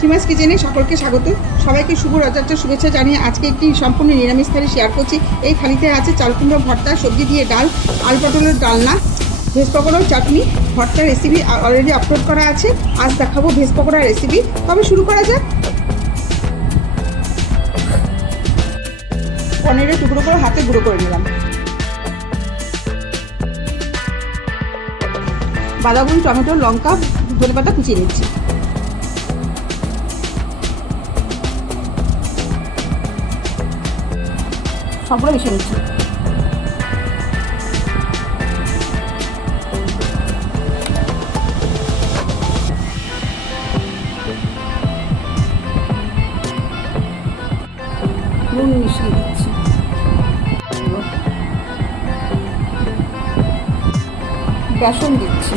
সীমাস কিচেনে সকলকে স্বাগত। সবাইকে শুভ রথযাত্রার শুভেচ্ছা জানিয়ে আজকে একটি সম্পূর্ণ নিরামিষ থালি শেয়ার করছি। এই থালিতে আছে চাল কুমড়ো ভর্তা, সবজি দিয়ে ডাল, আলু পটলের ডালনা, ভেজ পকোড়া, চাটনি, ভর্তার রেসিপি অলরেডি আপলোড করা আছে। আজ দেখাবো ভেজ পকোড়ার রেসিপি। তবে শুরু করা যাক। পনিরের টুকরো করে হাতে গুঁড়ো করে নিলাম। বাঁধাকপি, টমেটো, লঙ্কা, ধনেপাতা কুচিয়ে নিচ্ছি। সবগুলো মিশিয়ে নিচ্ছি। নুন মিশিয়ে দিচ্ছি। বেসন দিচ্ছি।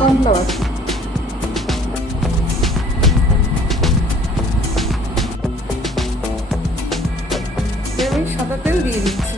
কর্নফ্লাওয়ার, আমি সাদা তেল দিয়ে দিচ্ছি।